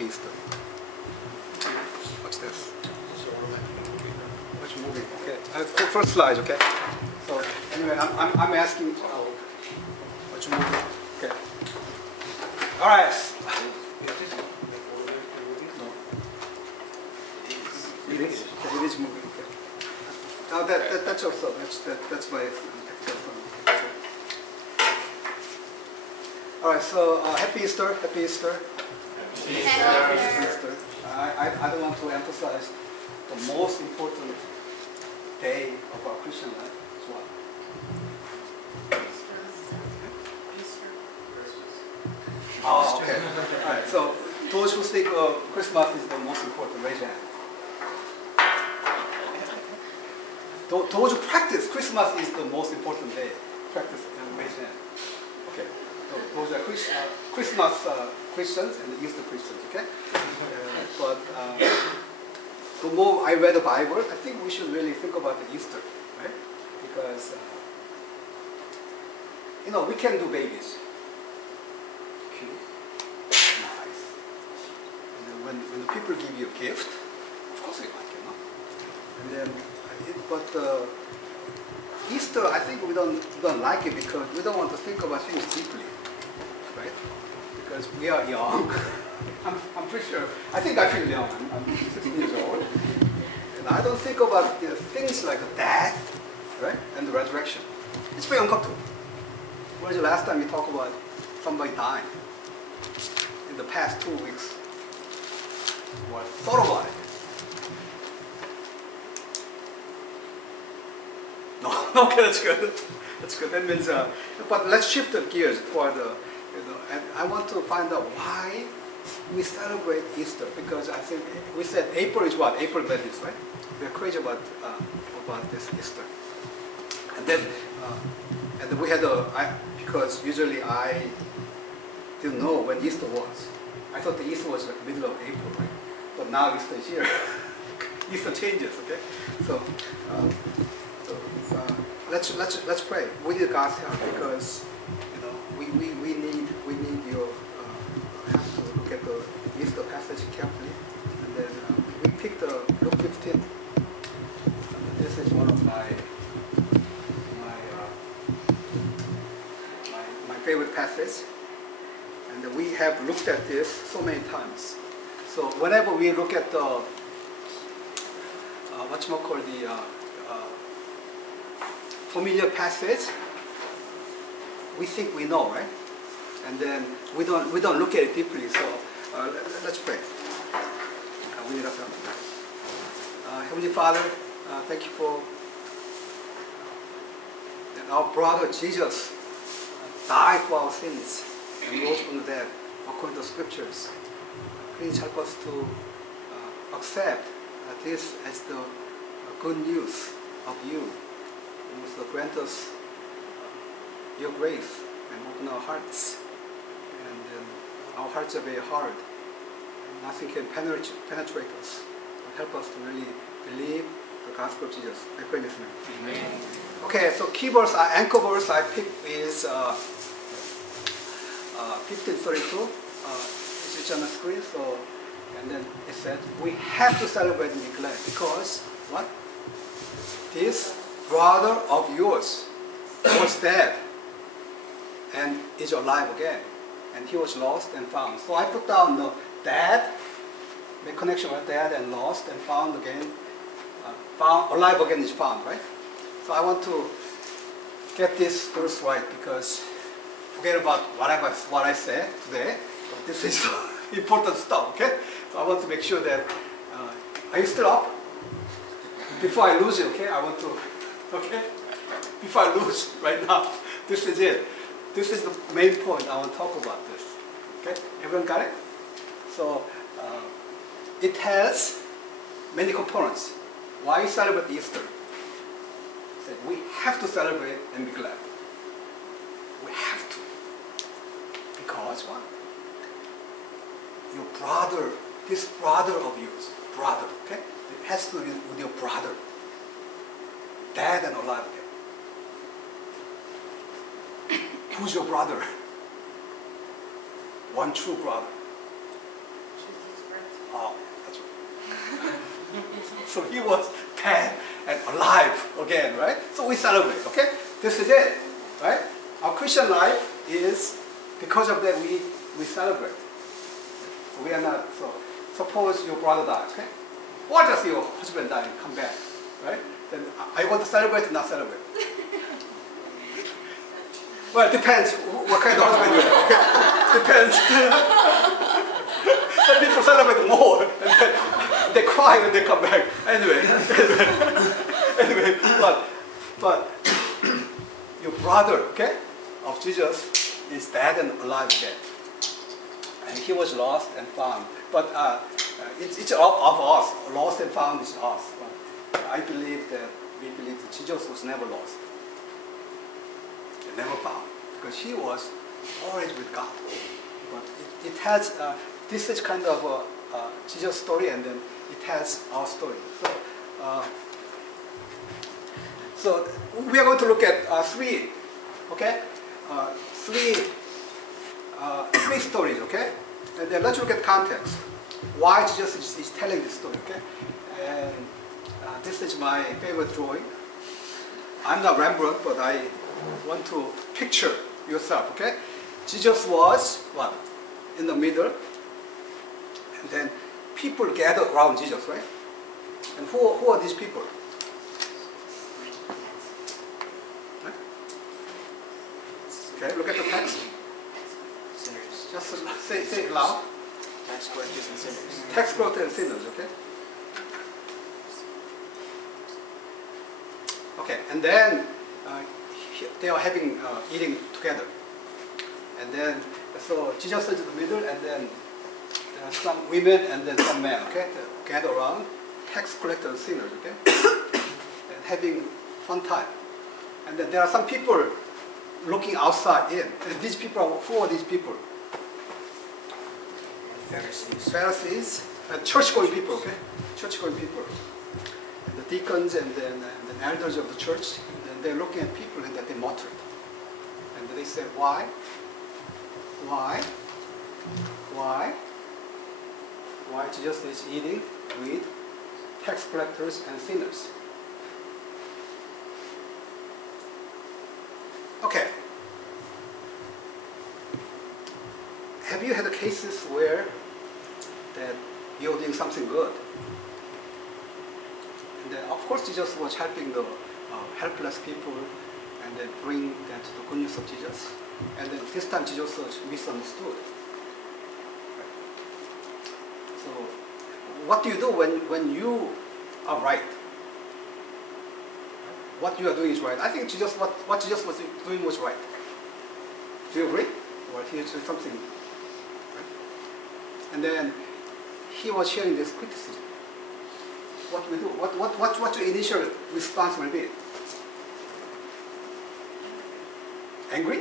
Happy Easter. Watch this. Watch moving. Okay. First slide. Okay. So anyway, I'm asking. Watch moving. Okay. All right. It is. Okay, it is moving. Okay. Now that's also that's my technical. All right. So Happy Easter. Happy Easter. Happy Easter. I don't want to emphasize the most important day of our Christian life. It's what? Oh, okay. All right. So those who think Christmas is the most important, raise your hand. Those who practice Christmas is the most important day, practice and raise your hand. Okay. So those are Christmas Christians and Easter Christians. Okay. But the more I read the Bible, I think we should really think about the Easter, right? Because we can do babies. Cute, nice. And then when the people give you a gift, of course you like it, And then, but Easter, I think we don't like it because we don't want to think about things deeply, right? Because we are young. I'm pretty sure. I think I feel young. I'm 16 years old, and I don't think about things like death, right, and the resurrection. It's very uncomfortable. When was the last time you talked about somebody dying? In the past 2 weeks, what thought about it? No, okay, that's good. That's good. That means, but let's shift the gears toward and I want to find out why we celebrate Easter, because I think we said April is what? April Madness, right? We're crazy about this Easter. And then we had because usually I didn't know when Easter was. I thought the Easter was like middle of April, right? But now Easter is here. Easter changes, okay? So let's pray. We need God's help because we need your have to look at the Easter passage carefully, and then we picked Luke 15. And this is one of my favorite passages, and we have looked at this so many times. So whenever we look at the familiar passage, we think we know, right? And then we don't look at it deeply. So let's pray. We need our help. Heavenly Father, thank you for that our brother Jesus died for our sins and rose from the dead according to the Scriptures. Please help us to accept this as the good news of you. And also grant us your grace and open our hearts. And our hearts are very hard. And nothing can penetrate us. But help us to really believe the gospel of Jesus. I pray this name. Amen. Okay, so key verse, anchor verse I picked is 1532. It's on the screen. So, and then it said, we have to celebrate and be glad because what? This brother of yours was dead and is alive again, and he was lost and found. So I put down the dead, make connection with dead and lost and found again. Found, alive again is found, right? So I want to get this verse right because forget about what I said today. But this is important stuff, okay? So I want to make sure that are you still up? Before I lose it, okay? I want to, okay? Before I lose right now, this is it. This is the main point I want to talk about this. Okay? Everyone got it? So it has many components. Why celebrate Easter? That we have to celebrate and be glad. We have to. Because what? Your brother, this brother of yours, brother, okay? It has to do with your brother. Dead and alive again. Who's your brother? One true brother. So he was dead and alive again, right? So we celebrate, okay? This is it, right? Our Christian life is, because of that, we celebrate. We are not, so suppose your brother dies, okay? Or just your husband die and come back, right? Then I want to celebrate or not celebrate? Well, it depends what kind of husband you have, okay? Depends. Some people celebrate more, and then they cry when they come back. Anyway, but your brother, okay, of Jesus is dead and alive again. And he was lost and found. But it's of us. Lost and found is us. But I believe that we believe that Jesus was never lost. And never found. Because he was always with God. But it has, this is kind of Jesus' story, and then it has our story. So we are going to look at three, okay? Three stories, okay? And then let's look at context. Why Jesus is telling this story, okay? And this is my favorite drawing. I'm not Rembrandt, but I want to picture yourself, okay? Jesus was, what? In the middle. And then people gathered around Jesus, right? And who are these people? Right? Okay, look at the text. Sinners. Just say it loud. Tax collectors and sinners. Tax collectors and sinners, okay? Okay, and then they are having eating together. And then, so Jesus is in the middle, and then there are some women and then some men, okay? They gather around, tax collectors and sinners, okay? And having fun time. And then there are some people looking outside in. And these people, who are these people? Pharisees, church-going people, okay? Church-going people. And the deacons and then the elders of the church, and then they're looking at people and then they muttered. And they said, why? Why Jesus is eating with tax collectors and sinners? Okay. Have you had cases where that you're doing something good? And then, of course, Jesus was helping the helpless people and then bring them to the good news of Jesus. And then this time Jesus was misunderstood. So what do you do when you are right? What you are doing is right. I think Jesus, what Jesus was doing was right. Do you agree? Or he was doing something right? And then he was sharing this criticism. What do we do? What your initial response will be? Angry?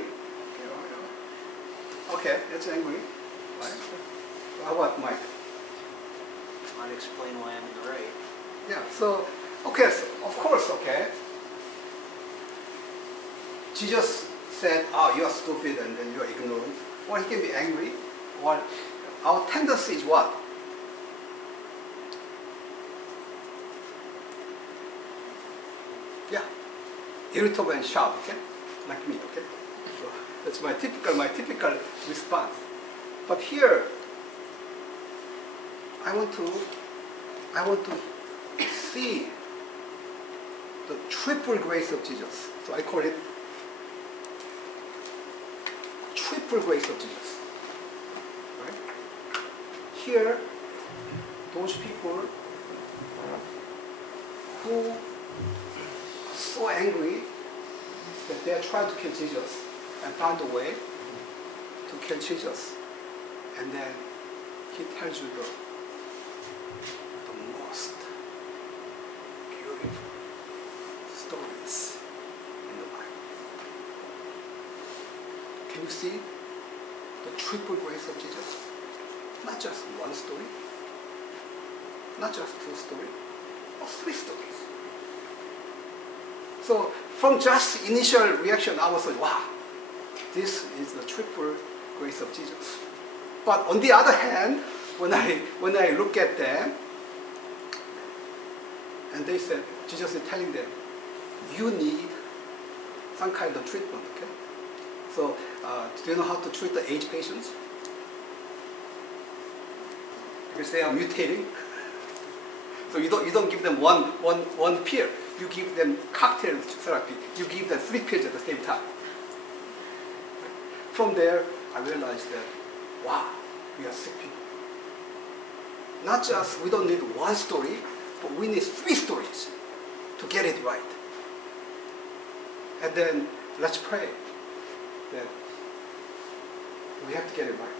Okay, that's angry. Right? How about Mike? I'd explain why I'm in the right. Yeah, so, okay, so of course, okay. Jesus said, oh, you are stupid and then you are ignorant. Or he can be angry. Or our tendency is what? Yeah, irritable and sharp, okay? Like me, okay? So that's my typical response. But here, I want to see the triple grace of Jesus. So I call it triple grace of Jesus. Right? Here, those people who are so angry that they are trying to kill Jesus and found a way to kill Jesus. And then he tells you the most beautiful stories in the Bible. Can you see the triple grace of Jesus? Not just one story, not just two stories, but three stories. So from just initial reaction, I was like, wow, this is the triple grace of Jesus. But on the other hand, when I look at them, And they said, Jesus is telling them, you need some kind of treatment, okay? So, do you know how to treat the AIDS patients? Because they are mutating. So you don't give them one pill. You give them cocktail therapy. You give them 3 pills at the same time. From there, I realized that, wow, we are sick people. Not just, we don't need one story, but we need 3 stories to get it right. And then, let's pray that we have to get it right.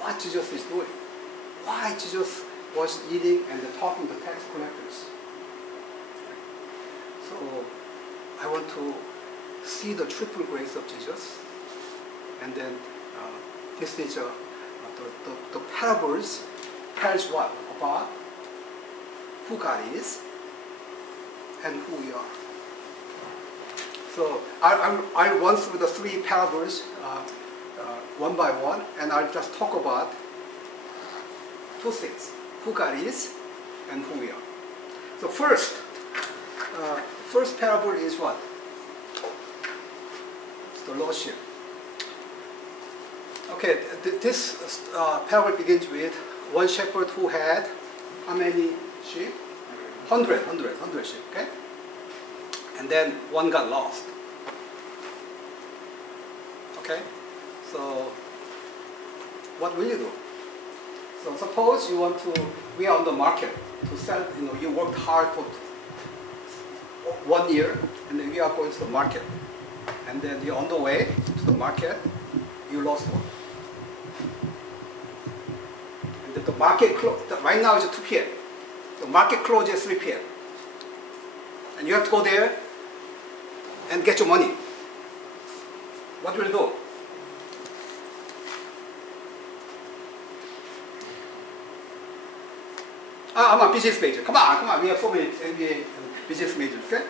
What Jesus is doing. Why Jesus was eating and talking to tax collectors. So, I want to see the triple grace of Jesus. And then, this is the parables tells what? About who God is and who we are. So I'll run through the 3 parables one by one, and I'll just talk about 2 things: who God is and who we are. So first parable is what? The lordship. Okay, this parable begins with one shepherd who had how many sheep? 100 sheep, okay? And then one got lost. Okay? So, what will you do? So suppose we are on the market to sell, you worked hard for 1 year, and then we are going to the market. And then you're on the way to the market, you lost one. And the market right now is 2 p.m. The market closes at 3 p.m. And you have to go there and get your money. What will you do? I'm a business major. Come on. We have so many MBA business majors, okay?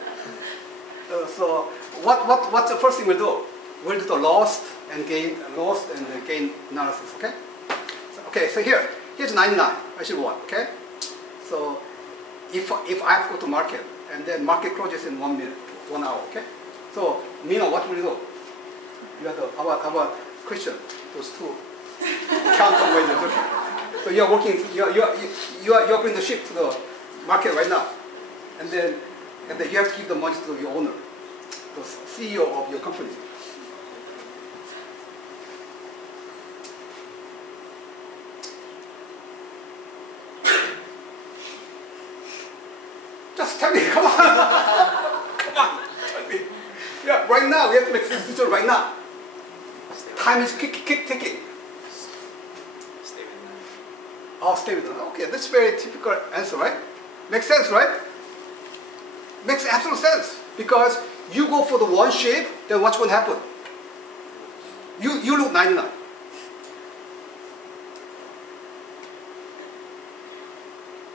So what's the first thing we'll do? We'll do the lost and gain analysis, okay? So here's 99. I should 1, okay? So if I have to go to market, and then market closes in 1 minute, 1 hour, okay? So Mino, what will you do? You are our Christian, those 2 accountant wages, okay? So you are working. You are bringing the ship to the market right now, and then you have to give the money to your owner, the CEO of your company. Just tell me, come on, tell me. Yeah, right now we have to make this decision right now. Time is ticking. Oh, stay with them. Okay, that's very typical answer, right? Makes sense, right? Makes absolute sense. Because you go for the 1 sheep, then what's going to happen? You look 99.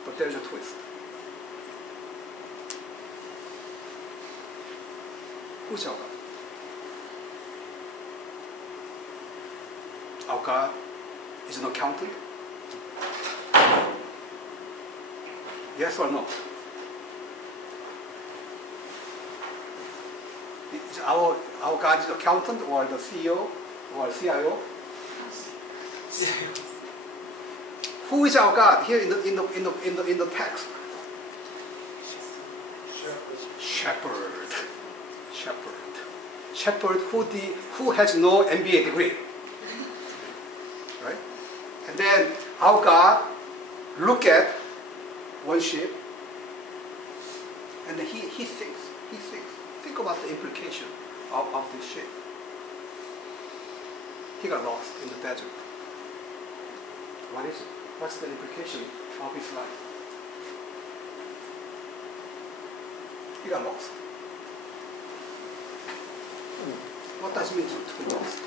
But there's a twist. Who's our God? Our God is an accountant. Yes or no? Is our God is accountant or the CEO or CIO? Who is our God here in the text? Shepherd who has no MBA degree, right? And then our God look at 1 sheep, and then he thinks. Think about the implication of this sheep. He got lost in the desert. What is it? What's the implication of his life? He got lost. What does it mean to be lost?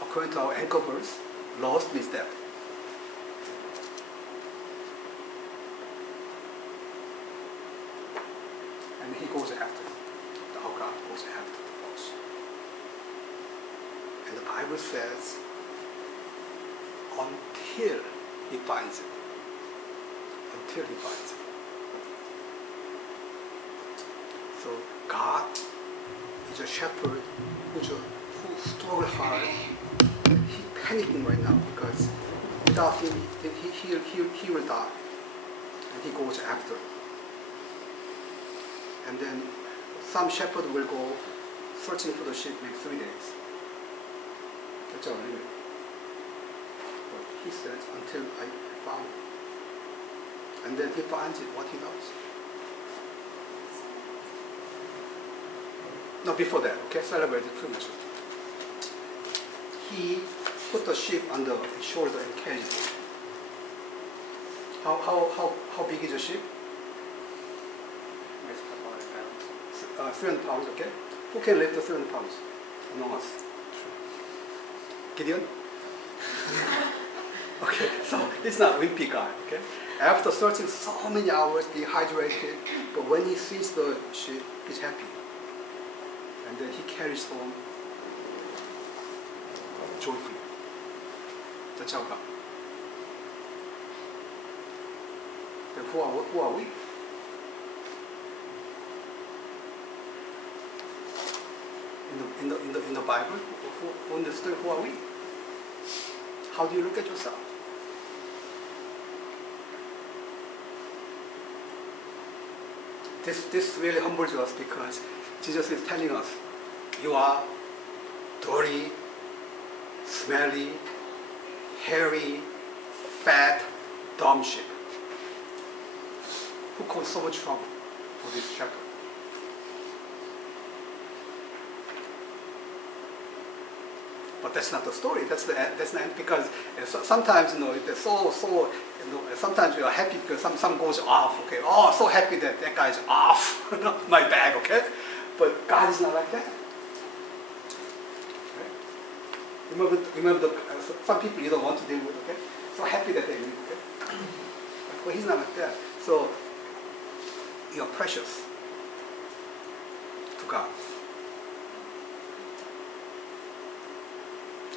According to our anchor verse, lost means death. And he goes after it. Our God goes after the lost. And the Bible says, until he finds it. until he finds it. So God is a shepherd who struggle hard. He's panicking right now because without him, he will die. And he goes after. And then some shepherd will go searching for the sheep maybe 3 days. That's our limit. But he says, until I found it. And then he finds it, what he does. No, before that, okay, celebrated premature. He put the sheep under his shoulder and carried it. How big is a sheep? It's a couple hundred pounds. 300 pounds, okay? Who can lift the 300 pounds among us? Gideon? Okay, so it's not wimpy guy, okay? After searching so many hours, dehydrated, but when he sees the sheep, he's happy. And then he carries home joyfully. That's our God. Then who are we? In the Bible, who understood who are we? How do you look at yourself? This really humbles us because Jesus is telling us, you are dirty, smelly, hairy, fat, dumb sheep. Who caused so much trouble for this shepherd? But that's not the story. That's the end because sometimes they're so sometimes we are happy because some goes off. Okay, oh, so happy that guy's off my bag. Okay, but God is not like that. Okay? Remember some people you don't want to deal with. Okay, so happy that they leave. Okay, but He's not like that. So you're precious to God.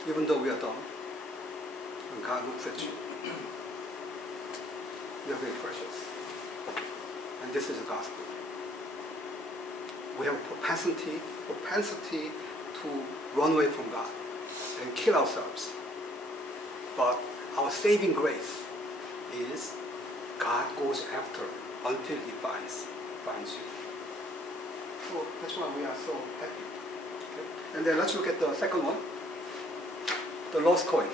Even though we are dumb, when God looks at you, you are very precious. And this is the gospel. We have a propensity to run away from God and kill ourselves. But our saving grace is God goes after until He finds you. So that's why we are so happy. Okay? And then let's look at the second one. The lost coin.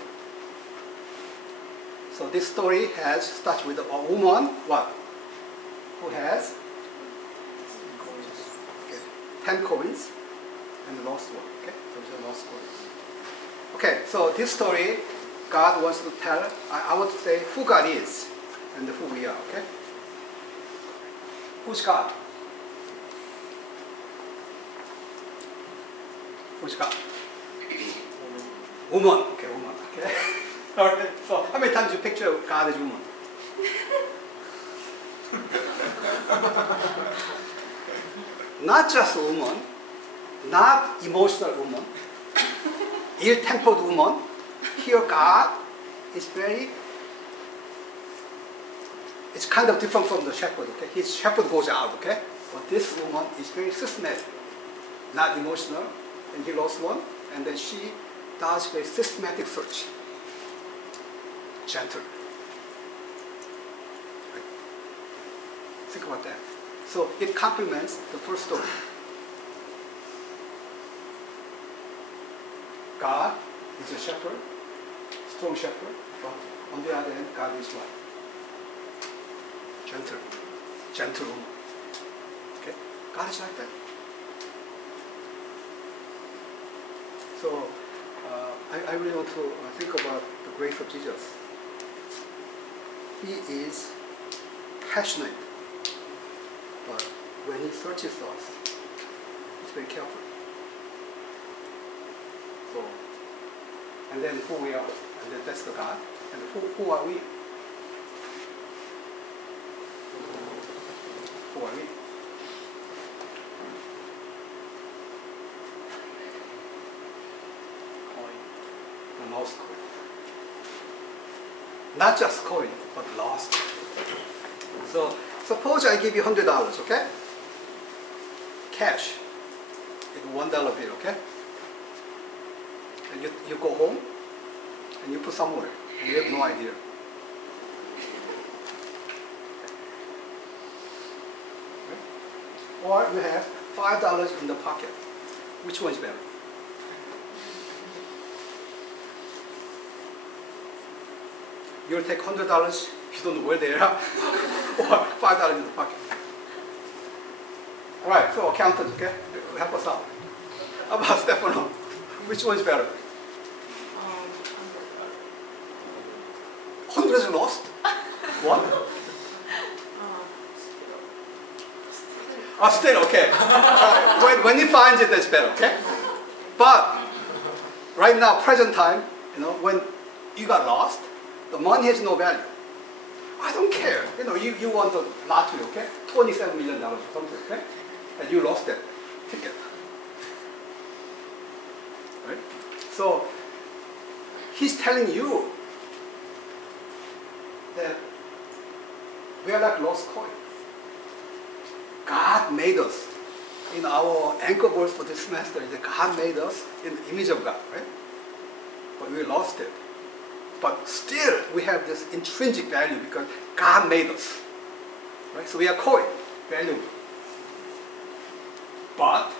So this story starts with a woman, what? Who has 10 coins and the lost one. Okay, so it's a lost coin. Okay, so this story, God wants to tell, I want to say who God is and who we are. Okay, who's God? Who's God? Woman. Okay, woman. Okay. All right. So, how many times you picture God as woman? Not just a woman, not emotional woman, ill-tempered woman. Here, God is it's kind of different from the shepherd. Okay, his shepherd goes out. Okay, but this woman is very systematic, not emotional, and he lost one, and then she does very systematic search. Gentle. Right? Think about that. So it complements the first story. God is a shepherd, strong shepherd, but on the other hand, God is what? Gentle woman. Okay? God is like that. So I really want to think about the grace of Jesus. He is passionate, but when He searches us, He's very careful. So, and then who we are, and then that's the God. And who are we? Who are we? The lost coin. Not just coin, but lost coin. So suppose I give you $100, okay? Cash. It's $1 bill, okay? And you go home and you put somewhere and you have no idea. Okay? Or you have $5 in the pocket. Which one is better? You'll take $100, you don't know where they are, or $5 in the pocket. All right, so accountant, okay? Help us out. How about Stefano? Which one is better? 100 is lost? What? Oh, still, okay. When he finds it, that's better, okay? But right now, present time, when you got lost, the money has no value. I don't care. You want the lottery, okay? $27 million or something, okay? And you lost that ticket. Right? So he's telling you that we are like lost coin. God made us. In our anchor verse for this semester is that God made us in the image of God, right? But we lost it. But still, we have this intrinsic value because God made us. Right? So we are coin, valuable. But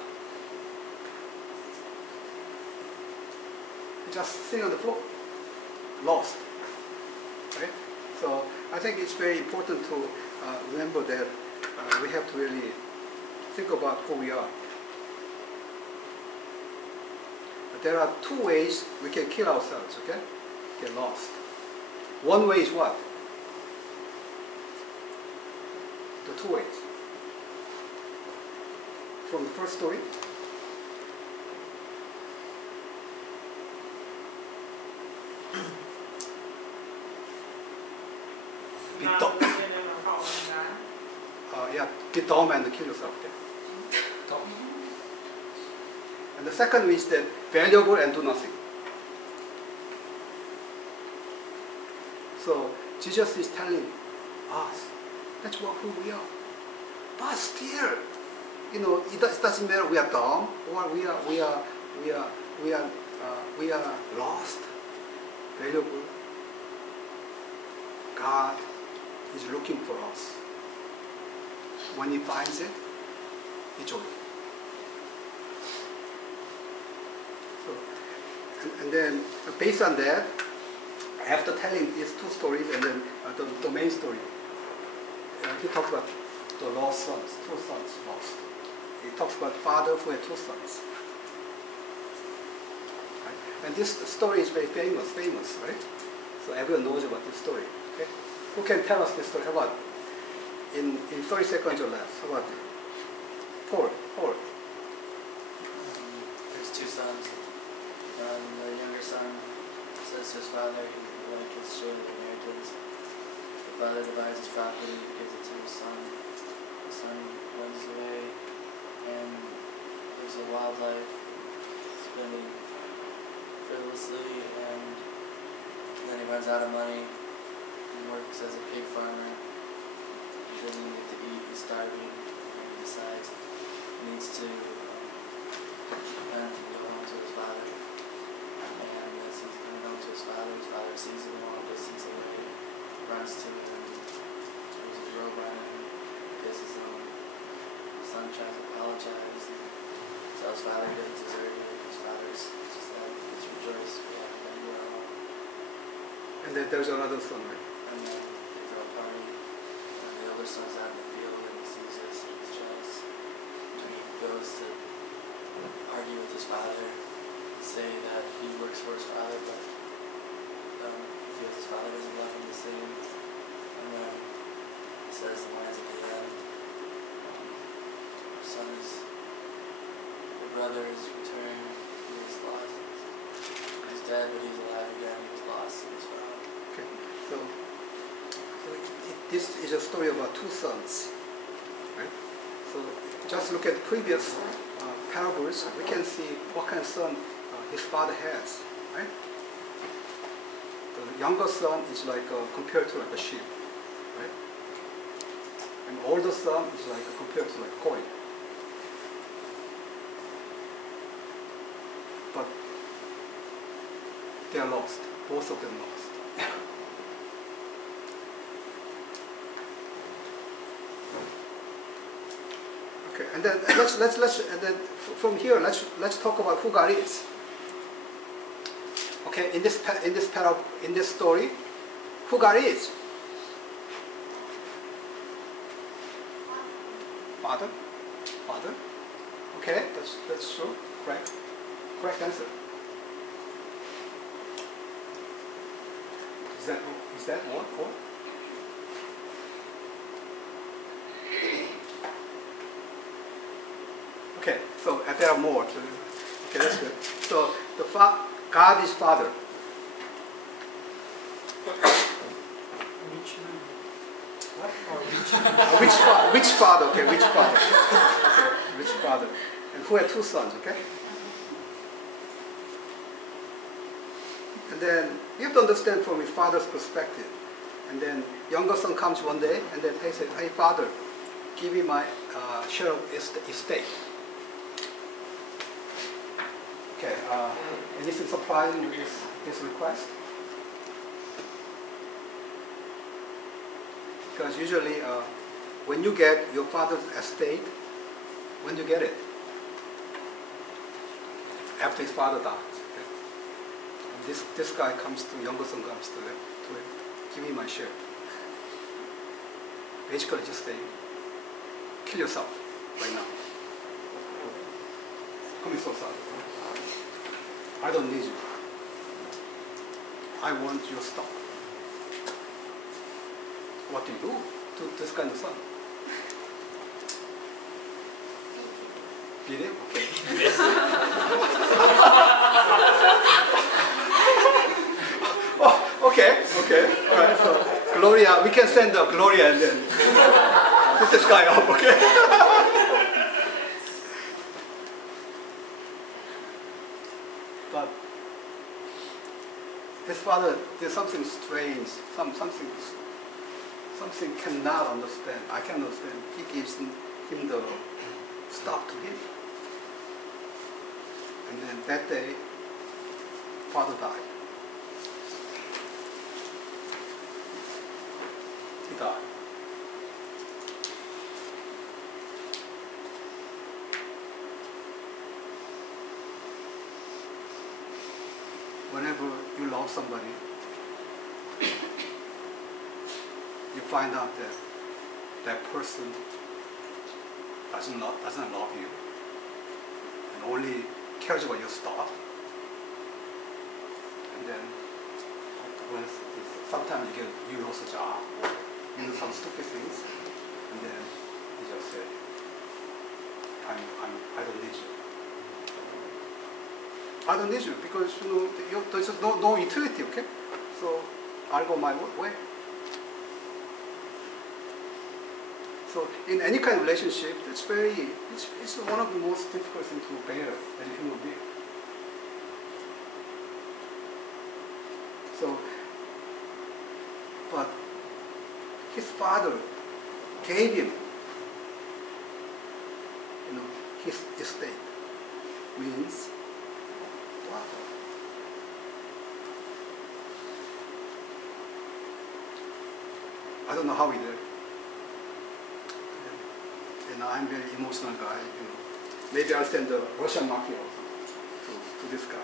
we just sitting on the floor, lost. Right? So I think it's very important to remember that we have to really think about who we are. But there are two ways we can kill ourselves, okay? Get lost. One way is what? The two ways. From the first story. Be dumb. Be dumb and kill yourself. Okay? Dumb. And the second is that valuable and do nothing. So Jesus is telling us that's who we are. But still, it doesn't matter we are dumb or we are lost, valuable. God is looking for us. When He finds it, He joins. So, and then based on that, after telling these two stories and then the main story, he talks about the lost sons, two sons lost. He talks about father who had two sons. Right? And this story is very famous, right? So everyone knows about this story. Okay? Who can tell us this story? How about in 30 seconds or less? How about Paul? There's two sons. The younger son says to his father he would like his share of the inheritance. The father divides his property, gives it to his son. The son runs away and lives a wild life, spending frivolously, and then he runs out of money. He works as a pig farmer. He doesn't even get to eat. He's starving, and he decides he needs to repent and go home to his father. And as he's coming home to his father sees him a long distance away, runs to him, throws a robe on him, kisses him. His son tries to apologize, tells his father he doesn't deserve it. His father's just like, let's rejoice, we have been well. And then there's another son, right? And then they throw a party, and the older son's out in the field, and he sees this, and he's jealous. And he goes to argue with his father, say that he works for his father, but he feels his father doesn't love him the same. And then he says the lines at the end, your brother is returned, he was lost. He's dead, but he's alive again, he was lost, he was found. Okay, so this is a story about two sons, right? So just look at previous parables, we can see what kind of son his father has, right? The younger son is like compared to like a sheep, right? and older son is like compared to like coin. But they are lost. Both of them lost. Okay, and then from here let's talk about who God is. Okay, in this story, who God is. Father. Okay, that's true. Correct answer. Is that one? Or? Okay, so there are more. Okay, that's good. So God is Father. Which father? Okay, which father? Okay, which father? And who had two sons? Okay. And then you have to understand from his father's perspective. And then younger son comes one day, and then he says, "Hey, father, give me my share of estate." Okay. Anything surprising with his request? Because usually, when you get your father's estate, when do you get it? After his father dies. Okay? And this guy comes to, younger son comes to him, give me my share. Basically just saying, kill yourself right now. Commit suicide. I don't need you. I want your stuff. What do you do to this kind of son? Beat him? Okay. Oh, okay. All right, so Gloria, we can send Gloria and then put this guy up, okay? But his father did something strange, something cannot understand. I can understand. He gives him the stuff to him. And then that day, father died. He died. Whenever you love somebody, you find out that that person doesn't love you and only cares about your stuff. And then sometimes you lose a job or you do some stupid things, and then you just say, I don't need you. I don't need you because there's no utility, okay? So I'll go my way. So in any kind of relationship, it's one of the most difficult things to bear as a human being. So, but his father gave him, his estate. Means, wow. I don't know how he did it. And I'm a very emotional guy. Maybe I'll send the Russian mafia also to this guy.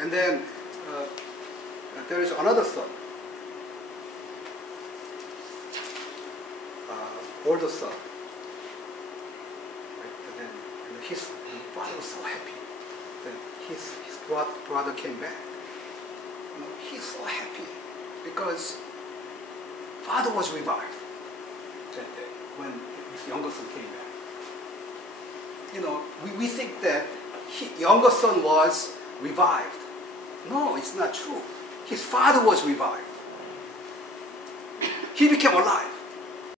And then there is another son, older son. Right? And his father was so happy. Then his brother came back. He's so happy because father was revived that day when his younger son came back. We think that younger son was revived. No, it's not true. His father was revived. He became alive.